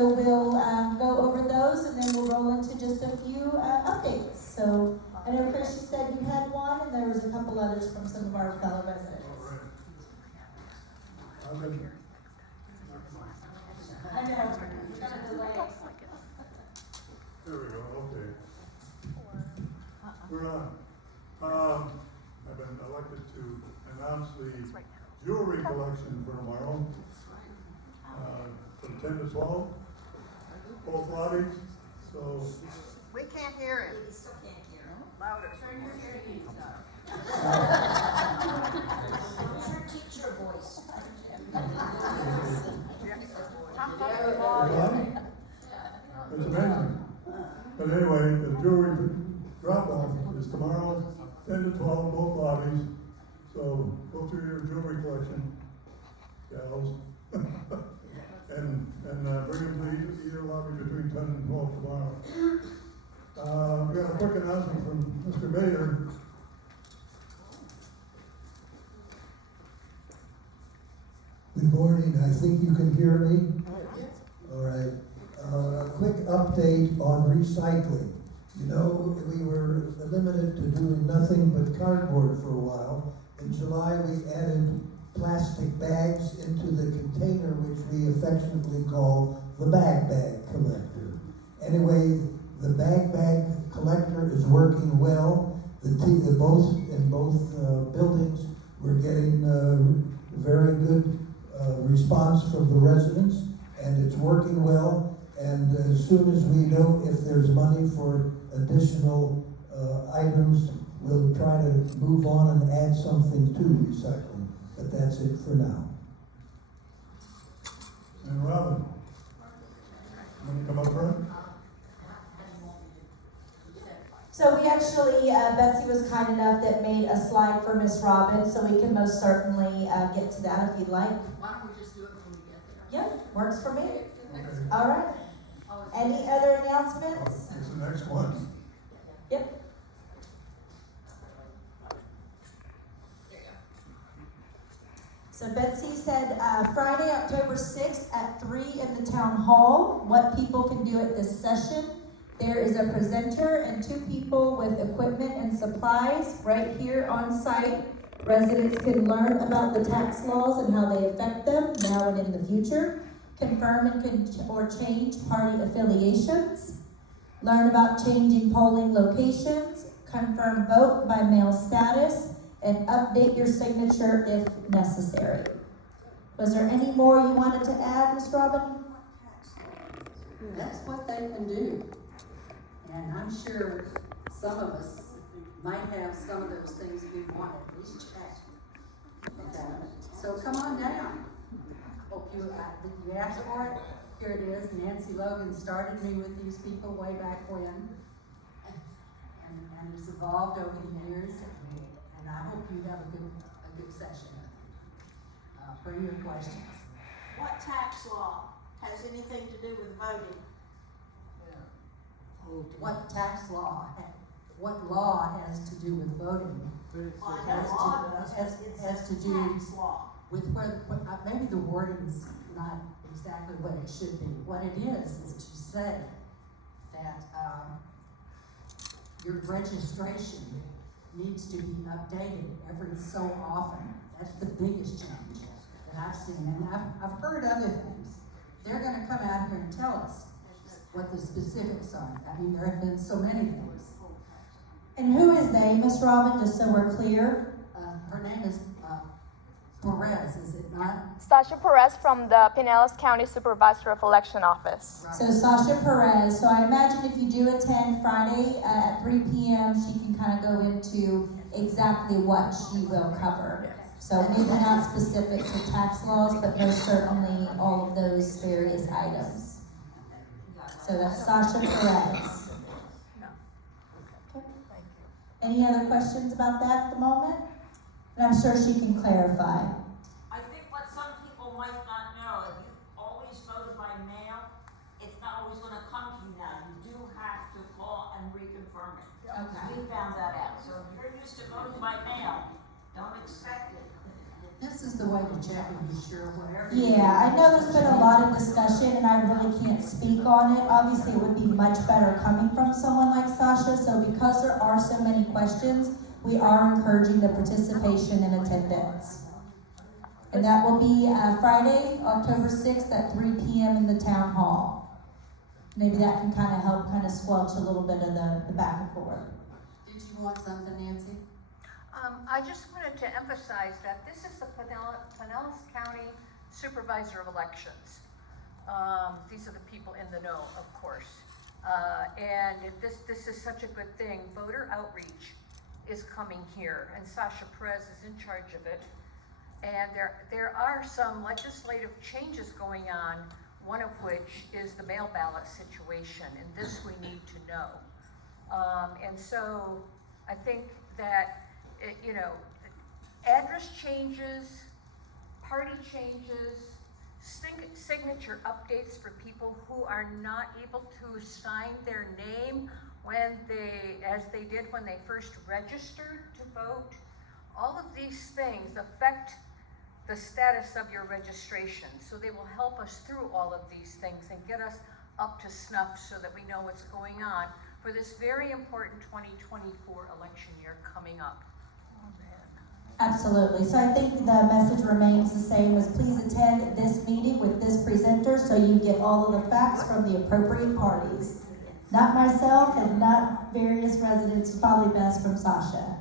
So we'll go over those and then we'll roll into just a few updates. So I know Chris, you said you had one, and there was a couple others from some of our fellow residents. I know, we're gonna delay. There we go, okay. We're on. I've been elected to announce the jewelry collection from our own, from 10 to 12, both lobbies, so. We can't hear it. We still can't hear him. Louder. Turn your hearing aids up. Use your teacher voice. It's amazing. But anyway, the jewelry drop-off is tomorrow, 10 to 12, both lobbies. So go through your jewelry collection, gals, and bring them to either lobby between 10 and 12 tomorrow. We got a quick announcement from Mr. Mayor. Good morning, I think you can hear me? All right. A quick update on recycling. You know, we were limited to doing nothing but cardboard for a while. In July, we added plastic bags into the container, which we affectionately call the bag collector. Anyway, the bag collector is working well. In both buildings, we're getting very good response from the residents, and it's working well. And as soon as we know if there's money for additional items, we'll try to move on and add something to recycling. But that's it for now. And Robin, want to come up front? So we actually, Betsy was kind enough that made a slide for Miss Robin, so we can most certainly get to that if you'd like. Why don't we just do it when we get there? Yep, works for me. Okay. All right. Any other announcements? It's the next one. Yep. So Betsy said Friday, October 6th at 3 in the town hall. What people can do at this session. There is a presenter and 2 people with equipment and supplies right here on site. Residents can learn about the tax laws and how they affect them now and in the future. Confirm or change party affiliations. Learn about changing polling locations. Confirm vote by mail status. And update your signature if necessary. Was there any more you wanted to add, Ms. Robin? That's what they can do. And I'm sure some of us might have some of those things we want at least check. Okay. So come on down. Hope you asked for it. Here it is. Nancy Logan started me with these people way back when. And it's evolved over the years. And I hope you have a good session. Bring your questions. What tax law has anything to do with voting? What tax law, what law has to do with voting? Well, I know law does, but it's has to a do tax law. with maybe the wording's not exactly what it should be. What it is to say that your registration needs to be updated every so often. That's the biggest change that I've seen. And I've heard other things. They're going to come out here and tell us what the specifics are. I mean, there have been so many things. And who is they, Miss Robin, just so we're clear? Her name is Perez, is it not? Sasha Perez from the Pinellas County Supervisor of Election Office. Right. So Sasha Perez. So I imagine if you do attend Friday at 3 p.m., she can kind of go into exactly what she will cover. So maybe not specific to tax laws, but most certainly all of those various items. So that's Sasha Perez. Okay. Any other questions about that at the moment? And I'm sure she can clarify. I think what some people might not know, if you always voted by mail, it's not always going to come to you now. You do have to call and reconfirm it. Okay. We found that out. So if you're used to voting by mail, don't expect it. This is the way to check that would be sure whatever. Yeah, I know there's been a lot of discussion and I really can't speak on it. Obviously, it would be much better coming from someone like Sasha, so because there are so many questions, we are encouraging the participation and attendance. And that will be Friday, October 6th at 3 p.m. in the town hall. Maybe that can kind of help kind of squelch a little bit of the back and forth. Did you want something, Nancy? I just wanted to emphasize that this is the Pinellas County Supervisor of Elections. These are the people in the know, of course. And this is such a good thing. Voter outreach is coming here, and Sasha Perez is in charge of it. And there are some legislative changes going on, one of which is the mail ballot situation, and this we need to know. And so I think that, address changes, party changes, signature updates for people who are not able to sign their name as they did when they first registered to vote. All of these things affect the status of your registration. So they will help us through all of these things and get us up to snuff so that we know what's going on for this very important 2024 election year coming up. Absolutely. So I think the message remains the same as please attend this meeting with this presenter so you get all of the facts from the appropriate parties. Not myself and not various residents, probably best from Sasha.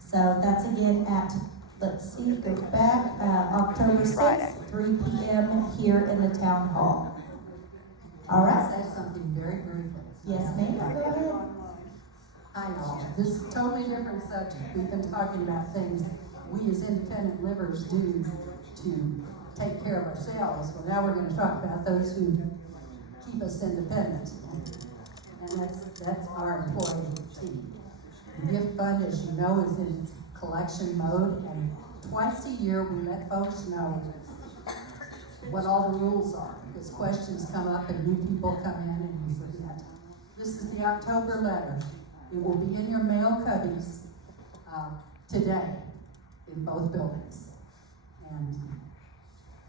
So that's again at, let's see, go back, October 6th, Friday. 3 p.m. here in the town hall. All right. I'll say something very briefly. Yes, ma'am. Go ahead. I know, this is a totally different subject. We've been talking about things we as independent livers do to take care of ourselves. Well, now we're going to talk about those who keep us independent. And that's our employee team. The gift fund, as you know, is in collection mode, and twice a year we let folks know what all the rules are, because questions come up and new people come in and you forget. This is the October letter. It will be in your mail cubbies today in both buildings. And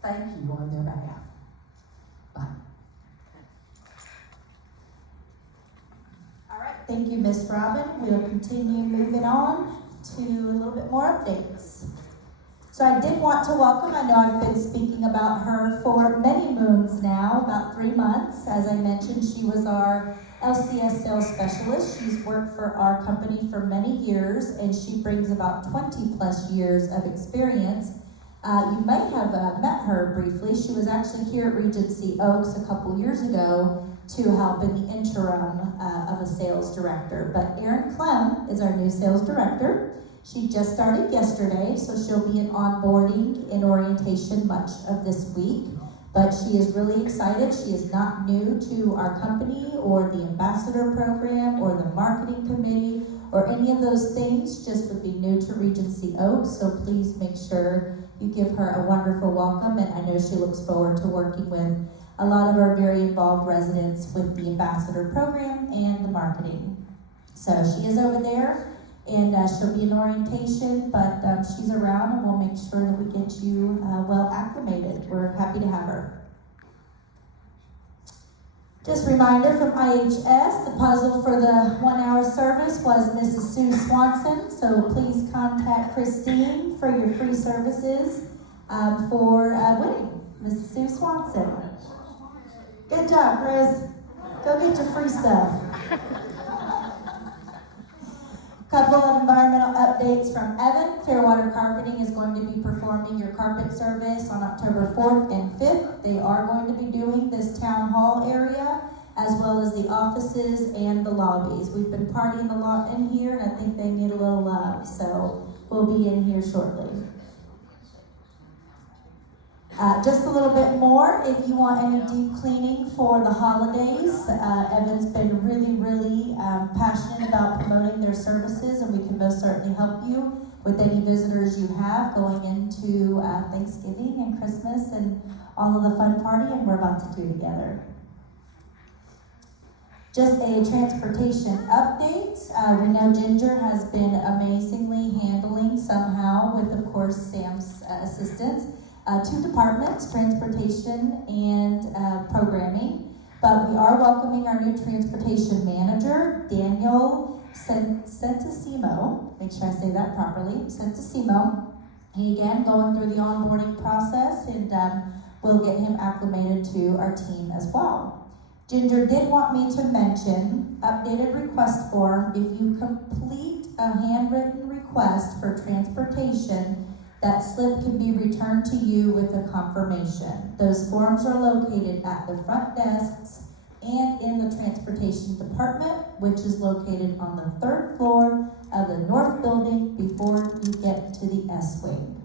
thank you on their behalf. Bye. All right, thank you, Miss Robin. We'll continue moving on to a little bit more updates. So I did want to welcome, I know I've been speaking about her for many moons now, about 3 months. As I mentioned, she was our LCS sales specialist. She's worked for our company for many years, and she brings about 20 plus years of experience. You may have met her briefly. She was actually here at Regency Oaks a couple years ago to help in the interim of a sales director. But Erin Clem is our new sales director. She just started yesterday, so she'll be in onboarding and orientation much of this week. But she is really excited. She is not new to our company or the ambassador program or the marketing committee or any of those things, just would be new to Regency Oaks. So please make sure you give her a wonderful welcome, and I know she looks forward to working with a lot of our very involved residents with the ambassador program and the marketing. So she is over there, and she'll be in orientation, but she's around, and we'll make sure that we get you well acclimated. We're happy to have her. Just a reminder from IHS, the puzzle for the 1 hour service was Mrs. Sue Swanson, so please contact Christine for your free services for winning. Mrs. Sue Swanson. Good job, Chris. Go get your free stuff. Couple of environmental updates from Evan. Clearwater Carpeting is going to be performing your carpet service on October 4th and 5th. They are going to be doing this town hall area as well as the offices and the lobbies. We've been partying a lot in here, and I think they need a little love, so we'll be in here shortly. Just a little bit more, if you want any deep cleaning for the holidays, Evan's been really passionate about promoting their services, and we can most certainly help you with any visitors you have going into Thanksgiving and Christmas and all of the fun partying we're about to do together. Just a transportation update. We know Ginger has been amazingly handling somehow with, of course, Sam's assistance. two departments, transportation and programming. But we are welcoming our new transportation manager, Daniel Centesimo. Make sure I say that properly, Centesimo. He again going through the onboarding process, and we'll get him acclimated to our team as well. Ginger did want me to mention updated request form. If you complete a handwritten request for transportation, that slip can be returned to you with a confirmation. Those forms are located at the front desks and in the transportation department, which is located on the 3rd floor of the north building before you get to the S wing.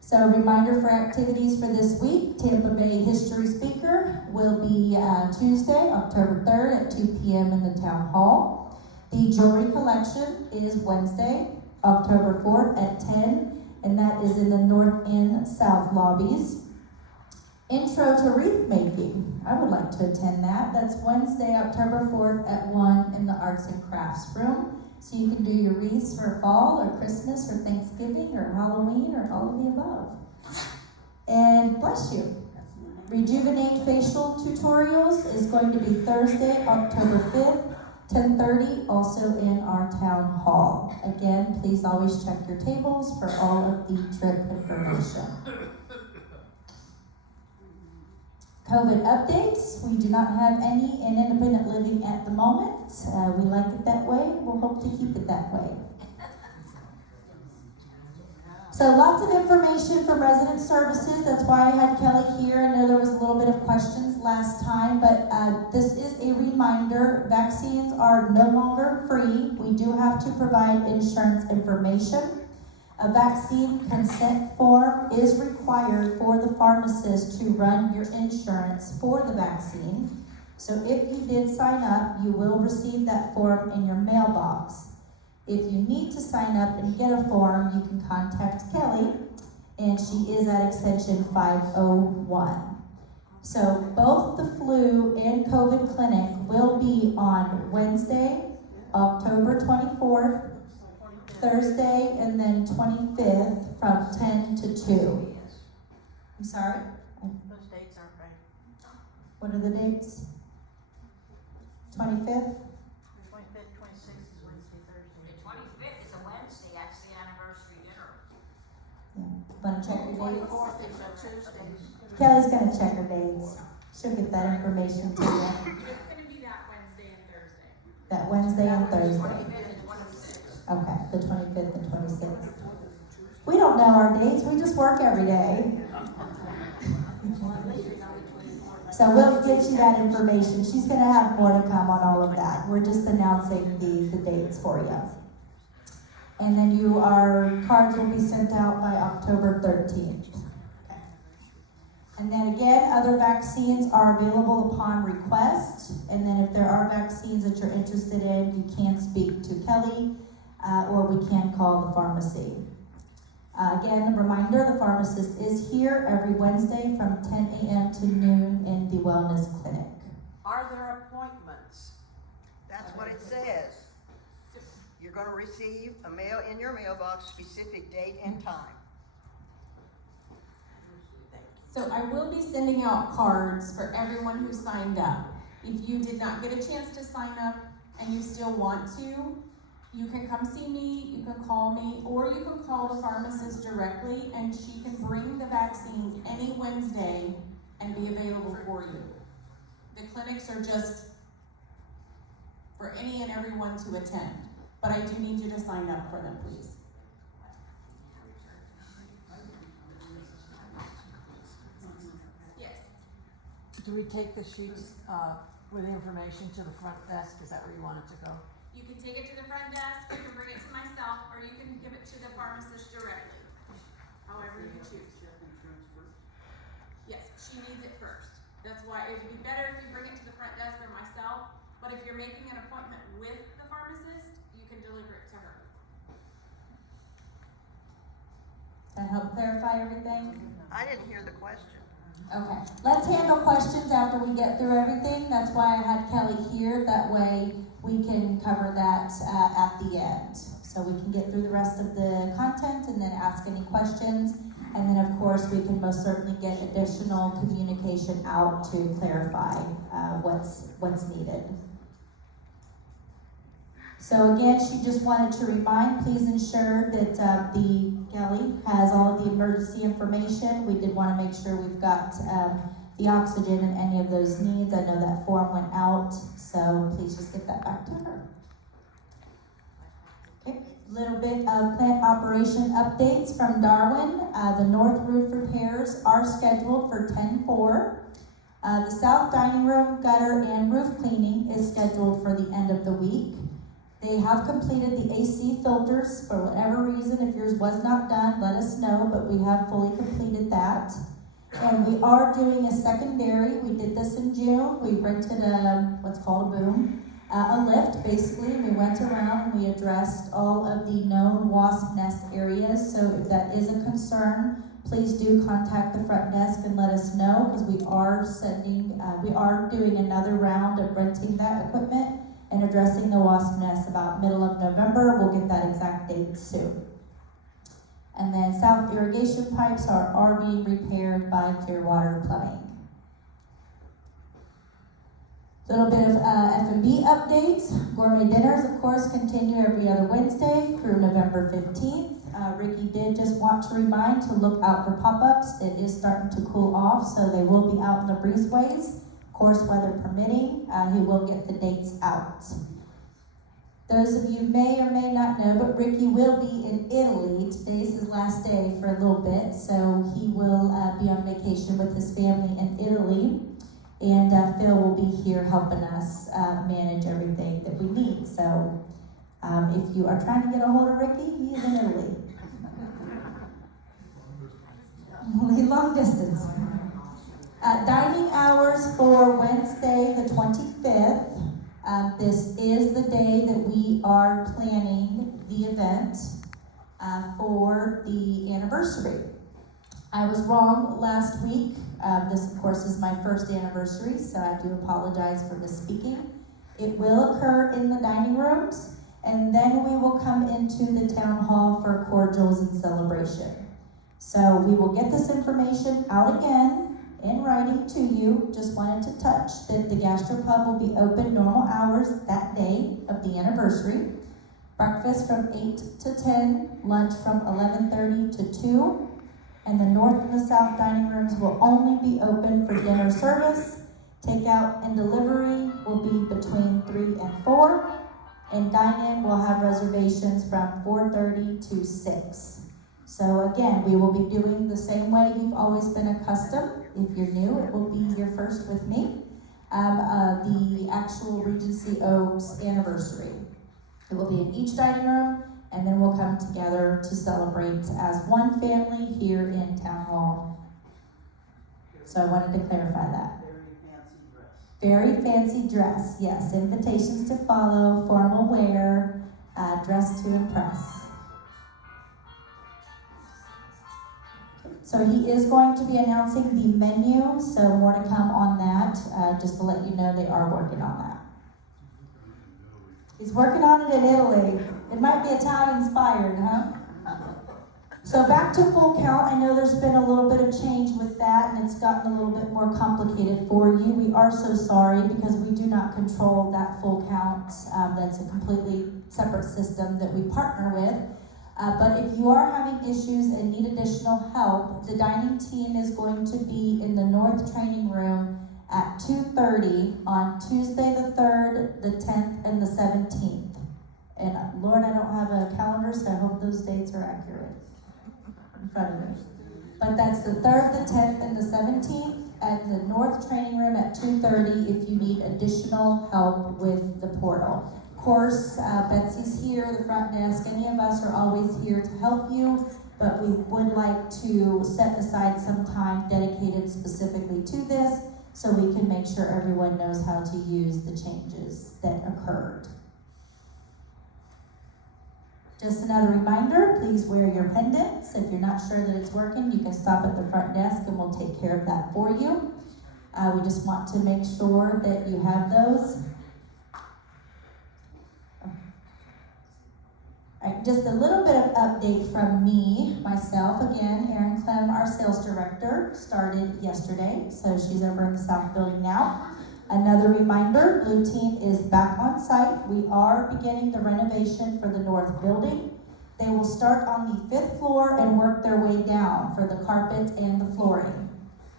So a reminder for activities for this week, Tampa Bay History Speaker will be Tuesday, October 3rd at 2 p.m. in the Town Hall. The jewelry collection is Wednesday, October 4th at 10, and that is in the North and South lobbies. Intro to wreath making. I would like to attend that. That's Wednesday, October 4th at 1 in the Arts and Crafts room. So you can do your wreaths for fall or Christmas or Thanksgiving or Halloween or all of the above. And bless you. Rejuvenate facial tutorials is going to be Thursday, October 5th. 10:30, also in our town hall. Again, please always check your tables for all of the trip information. COVID updates. We do not have any in independent living at the moment. We like it that way. We'll hope to keep it that way. So lots of information from resident services. That's why I had Kelly here. I know there was a little bit of questions last time, but this is a reminder. Vaccines are no longer free. We do have to provide insurance information. A vaccine consent form is required for the pharmacist to run your insurance for the vaccine. So if you did sign up, you will receive that form in your mailbox. If you need to sign up and get a form, you can contact Kelly, and she is at extension 501. So both the flu and COVID clinic will be on Wednesday, October 24th, Thursday, and then 25th from 10 to 2. I'm sorry? Those dates aren't right. What are the dates? 25th? 25th, 26th is Wednesday, Thursday. The 25th is a Wednesday, that's the anniversary dinner. Yeah. Want to check your dates? 24th is a Tuesday. Kelly's gonna check her dates. She'll get that information to you. It's gonna be that Wednesday and Thursday. That Wednesday and Thursday. 25th and 26th. Okay, the 25th and 26th. We don't know our dates, we just work every day. So we'll get you that information. She's gonna have more to come on all of that. We're just announcing the dates for you. And then our cards will be sent out by October 13th. Okay. And then again, other vaccines are available upon request. And then if there are vaccines that you're interested in, you can speak to Kelly, or we can call the pharmacy. Again, a reminder, the pharmacist is here every Wednesday from 10 a.m. to noon in the wellness clinic. Are there appointments? That's what it says. You're gonna receive a mail in your mailbox, specific date and time. So I will be sending out cards for everyone who signed up. If you did not get a chance to sign up and you still want to, you can come see me, you can call me, or you can call the pharmacist directly and she can bring the vaccines any Wednesday and be available for you. The clinics are just for any and everyone to attend, but I do need you to sign up for them, please. Yes. Do we take the sheets, with information to the front desk? Is that where you want it to go? You can take it to the front desk, you can bring it to myself, or you can give it to the pharmacist directly. However you choose. Yes, she needs it first. That's why it'd be better if you bring it to the front desk or myself, but if you're making an appointment with the pharmacist, you can deliver it to her. That help clarify everything? I didn't hear the question. Okay, let's handle questions after we get through everything. That's why I had Kelly here. That way we can cover that at the end. So we can get through the rest of the content and then ask any questions. And then, of course, we can most certainly get additional communication out to clarify what's needed. So again, she just wanted to remind, please ensure that the galley has all of the emergency information. We did want to make sure we've got the oxygen and any of those needs. I know that form went out, so please just get that back to her. Okay, little bit of plant operation updates from Darwin. The north roof repairs are scheduled for 10/4. The south dining room, gutter, and roof cleaning is scheduled for the end of the week. They have completed the AC filters for whatever reason. If yours was not done, let us know, but we have fully completed that. And we are doing a secondary. We did this in June. We rented what's called a boom, a lift basically. We went around and we addressed all of the known wasp nest areas. So if that is a concern, please do contact the front desk and let us know, because we are doing another round of renting that equipment and addressing the wasp nest about middle of November. We'll get that exact date soon. And then south irrigation pipes are being repaired by Clearwater Plumbing. A little bit of F&B updates. Gourmet dinners, of course, continue every other Wednesday through November 15th. Ricky did just want to remind to look out for pop-ups. It is starting to cool off, so they will be out in the breezeways. Of course, weather permitting, he will get the dates out. Those of you may or may not know, but Ricky will be in Italy. Today's his last day for a little bit, so he will be on vacation with his family in Italy. And Phil will be here helping us manage everything that we need. So if you are trying to get a hold of Ricky, he is in Italy. Only long distance. Dining hours for Wednesday the 25th. This is the day that we are planning the event for the anniversary. I was wrong last week. This, of course, is my first anniversary, so I do apologize for misspeaking. It will occur in the dining rooms, and then we will come into the town hall for cordials and celebration. So we will get this information out again in writing to you. Just wanted to touch that the gastropub will be open normal hours that day of the anniversary. Breakfast from 8 to 10, lunch from 11:30 to 2. And the north and the south dining rooms will only be open for dinner service. Takeout and delivery will be between 3 and 4. And dine-in will have reservations from 4:30 to 6. So again, we will be doing the same way you've always been accustomed. If you're new, it will be your first with me. The actual Regency Oaks anniversary. It will be in each dining room, and then we'll come together to celebrate as one family here in Town Hall. So I wanted to clarify that. Very fancy dress, yes. Invitations to follow, formal wear, dress to impress. So he is going to be announcing the menu, so more to come on that. Just to let you know, they are working on that. He's working on it in Italy. It might be Italian-inspired, huh? So back to full count. I know there's been a little bit of change with that, and it's gotten a little bit more complicated for you. We are so sorry because we do not control that full count. That's a completely separate system that we partner with. But if you are having issues and need additional help, the dining team is going to be in the North Training Room at 2:30 on Tuesday the 3rd, the 10th, and the 17th. And Lord, I don't have a calendar, so I hope those dates are accurate in front of me. But that's the 3rd, the 10th, and the 17th at the North Training Room at 2:30 if you need additional help with the portal. Of course, Betsy's here, the front desk. Any of us are always here to help you, but we would like to set aside some time dedicated specifically to this so we can make sure everyone knows how to use the changes that occurred. Just another reminder, please wear your pendants. If you're not sure that it's working, you can stop at the front desk and we'll take care of that for you. We just want to make sure that you have those. Alright, just a little bit of update from me, myself, again, Erin Clem, our sales director, started yesterday, so she's over in the South Building now. Another reminder, Blue Team is back on site. We are beginning the renovation for the North Building. They will start on the 5th floor and work their way down for the carpet and the flooring.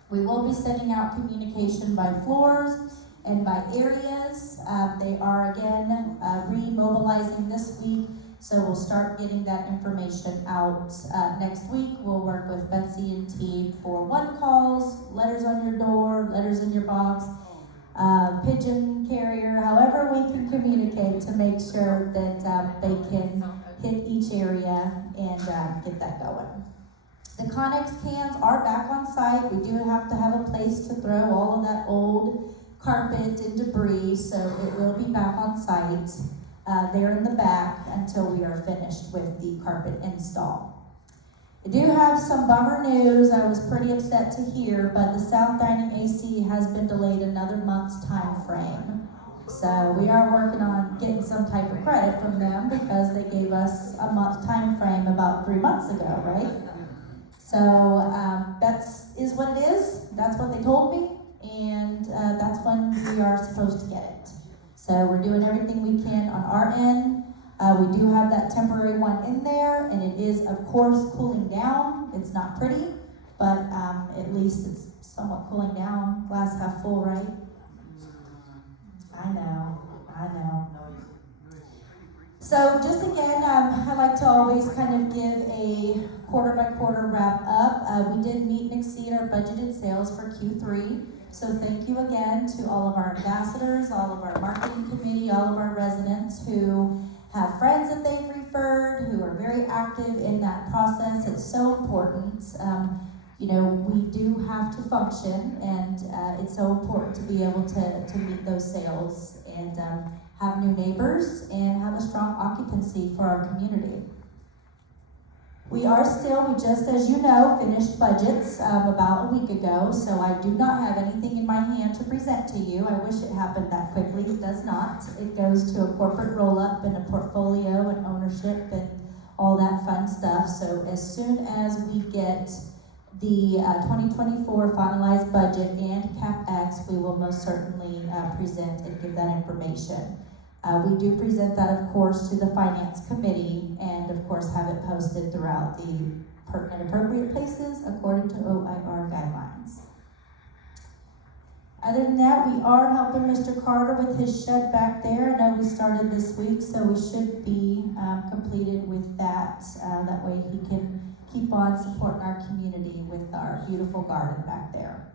We will be sending out communication by floors and by areas. They are again remobilizing this week, so we'll start getting that information out next week. We'll work with Betsy and team for one calls, letters on your door, letters in your box, pigeon carrier, however we can communicate to make sure that they can hit each area and get that going. The Connex cans are back on site. We do have to have a place to throw all of that old carpet and debris, so it will be back on site. There in the back until we are finished with the carpet install. I do have some bummer news. I was pretty upset to hear, but the South Dining AC has been delayed another month's time frame. So we are working on getting some type of credit from them because they gave us a month time frame about 3 months ago, right? So that's is what it is. That's what they told me, and that's when we are supposed to get it. So we're doing everything we can on our end. We do have that temporary one in there, and it is, of course, cooling down. It's not pretty, but at least it's somewhat cooling down. Glass half full, right? I know. So just again, I like to always kind of give a quarter by quarter wrap up. We did meet and exceed our budgeted sales for Q3. So thank you again to all of our ambassadors, all of our marketing committee, all of our residents who have friends that they've referred, who are very active in that process. It's so important. We do have to function, and it's so important to be able to meet those sales and have new neighbors and have a strong occupancy for our community. We just as you know, finished budgets about a week ago, so I do not have anything in my hand to present to you. I wish it happened that quickly. It does not. It goes to a corporate roll-up and a portfolio and ownership and all that fun stuff. So as soon as we get the 2024 finalized budget and CapEx, we will most certainly present and give that information. We do present that, of course, to the Finance Committee and, of course, have it posted throughout the pertinent appropriate places according to OIR guidelines. Other than that, we are helping Mr. Carter with his shed back there. I know we started this week, so we should be completed with that. That way he can keep on supporting our community with our beautiful garden back there.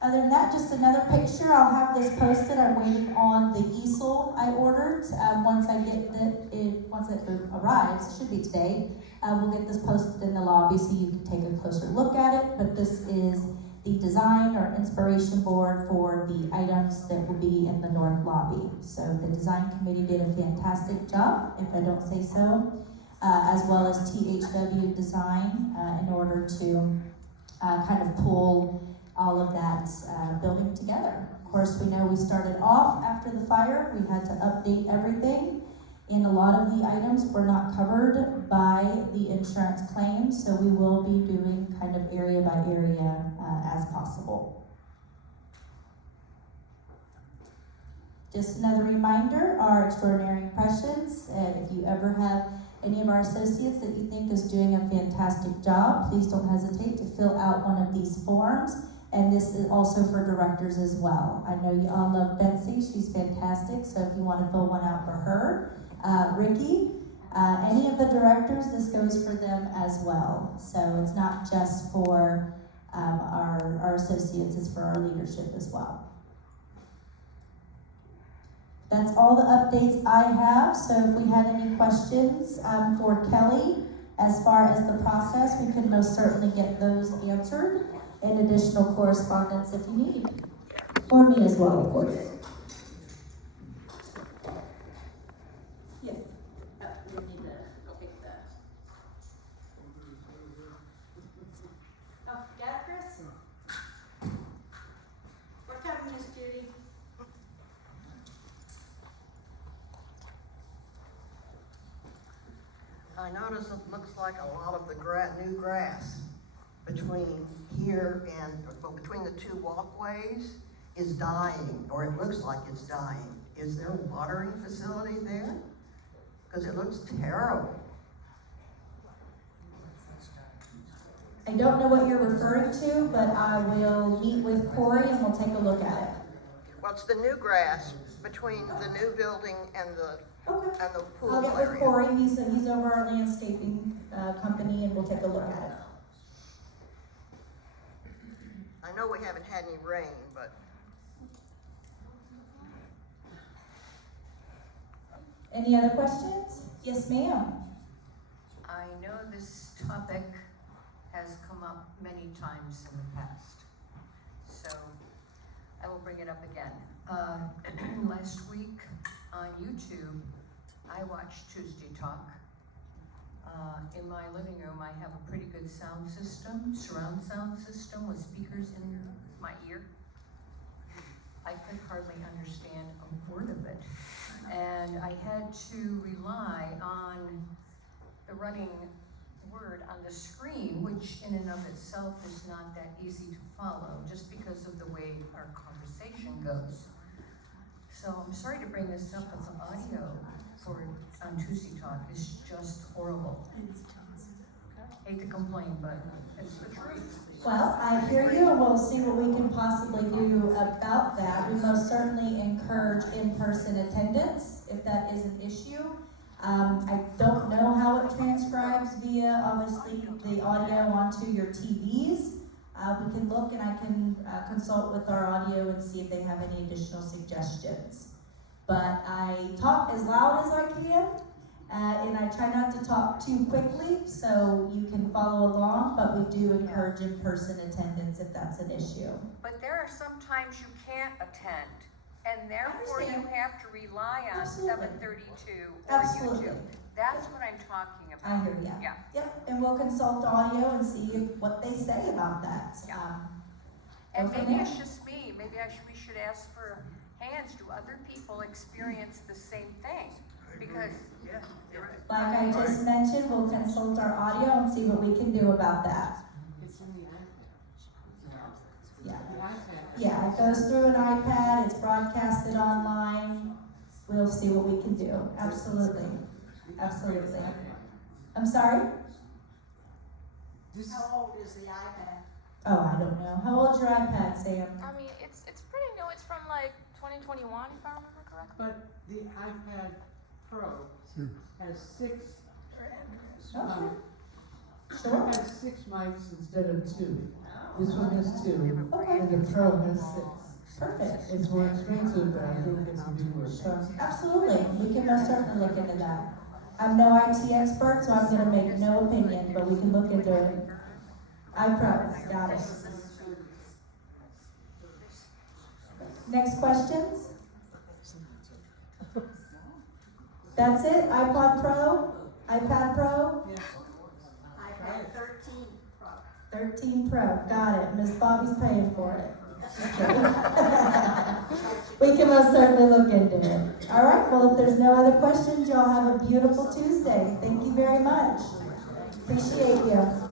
Other than that, just another picture. I'll have this posted. I'm waiting on the easel I ordered. Once it arrives, it should be today, we'll get this posted in the lobby so you can take a closer look at it. But this is the design or inspiration board for the items that will be in the north lobby. So the design committee did a fantastic job, if I don't say so, as well as THW Design in order to kind of pull all of that building together. Of course, we know we started off after the fire. We had to update everything, and a lot of the items were not covered by the insurance claims, so we will be doing kind of area by area as possible. Just another reminder, our extraordinary impressions. If you ever have any of our associates that you think is doing a fantastic job, please don't hesitate to fill out one of these forms. And this is also for directors as well. I know you all love Betsy, she's fantastic, so if you want to fill one out for her. Ricky, any of the directors, this goes for them as well. So it's not just for our associates, it's for our leadership as well. That's all the updates I have, so if we had any questions for Kelly as far as the process, we can most certainly get those answered. And additional correspondence if you need. Or me as well, of course. Yes. We need to take the. Oh, got it, Chris? We're coming, Miss Judy. I notice it looks like a lot of the new grass between here and, well, between the two walkways is dying, or it looks like it's dying. Is there a watering facility there? Because it looks terrible. I don't know what you're referring to, but I will meet with Corey and we'll take a look at it. Well, it's the new grass between the new building and the Okay. pool I'll get with area. Corey, he's over our landscaping, company, and we'll take a look at it. I know we haven't had any rain, but Any other questions? Yes, ma'am. I know this topic has come up many times in the past, so I will bring it up again. Last week on YouTube, I watched Tuesday Talk. In my living room, I have a pretty good sound system, surround sound system with speakers in my ear. I could hardly understand a word of it. And I had to rely on the running word on the screen, which in and of itself is not that easy to follow, just because of the way our conversation goes. So I'm sorry to bring this up, but the audio on Tuesday Talk is just horrible. Hate to complain, but it's the truth. Well, I hear you, and we'll see what we can possibly do about that. We most certainly encourage in-person attendance, if that is an issue. I don't know how it transcribes via, obviously, the audio onto your TVs. We can look and I can consult with our audio and see if they have any additional suggestions. But I talk as loud as I can, and I try not to talk too quickly so you can follow along, but we do encourage in-person attendance if that's an issue. But there are some times you can't attend, and therefore you Understand. have to rely on Absolutely. 732 or Absolutely. YouTube. That's what I'm talking about. I hear ya. Yeah. Yep, and we'll consult audio and see what they say about that. Yeah. Go And from maybe there. it's just me, maybe we should ask for hands. Do other people experience the same thing? Because, yeah, you're right. Like I just mentioned, we'll consult our audio and see what we can do about that. It's in the iPad. Yeah. The iPad. Yeah, it goes through an iPad, it's broadcasted online. We'll see what we can do. Absolutely. Absolutely. I'm sorry? This, How old is the iPad? Oh, I don't know. How old's your iPad, Sam? I mean, it's pretty new. It's from like 2021, if I remember correctly. but the iPad Pro has six, Okay. Sure. has 6 mics instead of 2. This one has 2, Okay. and the Pro has 6. Perfect. It's more expensive, but I think it's going to be worth it. Absolutely. We can most certainly look into that. I'm no IT expert, so I'm gonna make no opinion, but we can look into it. iPro, got it. Next questions? That's it? iPod Pro? iPad Pro? iPad 13 Pro. 13 Pro, got it. Miss Bobby's paying for it. We can most certainly look into it. All right, well, if there's no other questions, y'all have a beautiful Tuesday. Thank you very much. Appreciate you.